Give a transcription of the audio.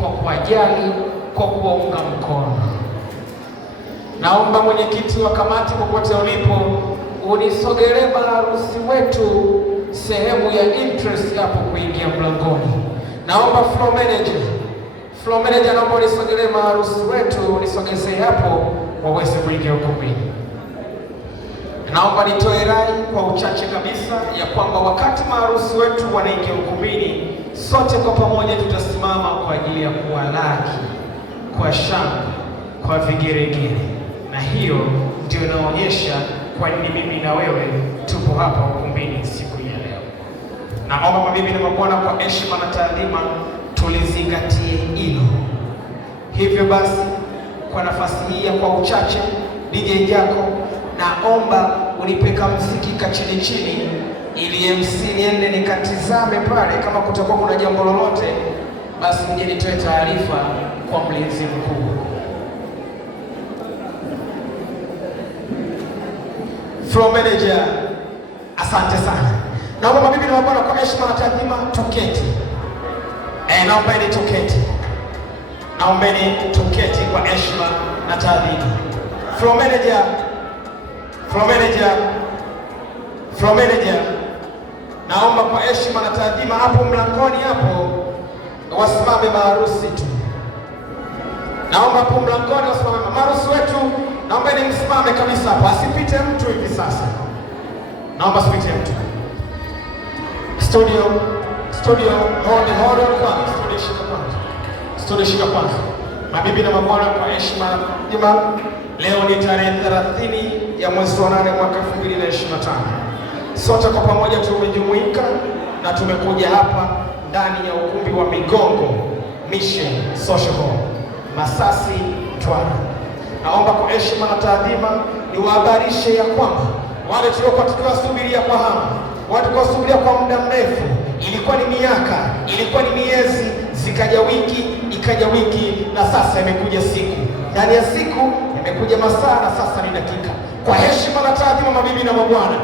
kwa kuwajali, kwa kuwaunga mkono. Naomba mwenyekiti wa kamati, popote ulipo, unisogelee maharusi wetu sehemu ya interest hapo kuingia mlangoni. Naomba floor manager, naomba unisogelee maharusi wetu, unisogezee hapo waweze kuingia ukumbini. Naomba nitoe rai kwa uchache kabisa ya kwamba wakati maharusi wetu wanaingia ukumbini, sote kwa pamoja tutasimama kwa ajili ya kuwalaki kwa shangwe, kwa vigeregere, na hiyo ndio inaonyesha kwa nini mimi na wewe tupo hapa ukumbini siku ya leo. Naomba mabibi na mabwana, kwa heshima na taadhima, tulizingatie hilo. Hivyo basi, kwa nafasi hii ya kwa uchache, DJ Jako, naomba unipeka mziki kachini chini, ili MC niende nikatizame pale, kama kutakuwa kuna jambo lolote, basi nije nitoe taarifa kwa mlinzi mkuu. Floor manager, asante sana. Naomba mabibi na mabwana, kwa heshima na taadhima, tuketi. Naombeni tuketi. Naombeni tuketi kwa heshima na taadhima. Floor manager, naomba kwa heshima na taadhima, hapo mlangoni hapo wasimame maharusi tu. Naomba hapo mlangoni wasimame maharusi wetu. Naomba ni msimame kabisa hapo, asipite mtu hivi sasa. Naomba asipite mtu. Studio, hold on kwanza. Studio shika kwanza. Mabibi na mabwana, kwa heshima na leo ni tarehe 30 ya mwezi wa 8 mwaka 2025. Sote kwa pamoja tumejumuika na tumekuja hapa ndani ya ukumbi wa Migongo Mission Social Hall, Masasi, Mtwara. Naomba kwa heshima na taadhima niwahabarishe ya kwamba wale tuliokuwa tukiwasubiria kwa hamu, watu tukiwasubiria kwa muda mrefu, ilikuwa ni miaka, ilikuwa ni miezi, zikaja wiki, ikaja wiki, na sasa imekuja siku. Ndani ya siku imekuja masaa, na sasa ni dakika. Kwa heshima na taadhima, mabibi na mabwana,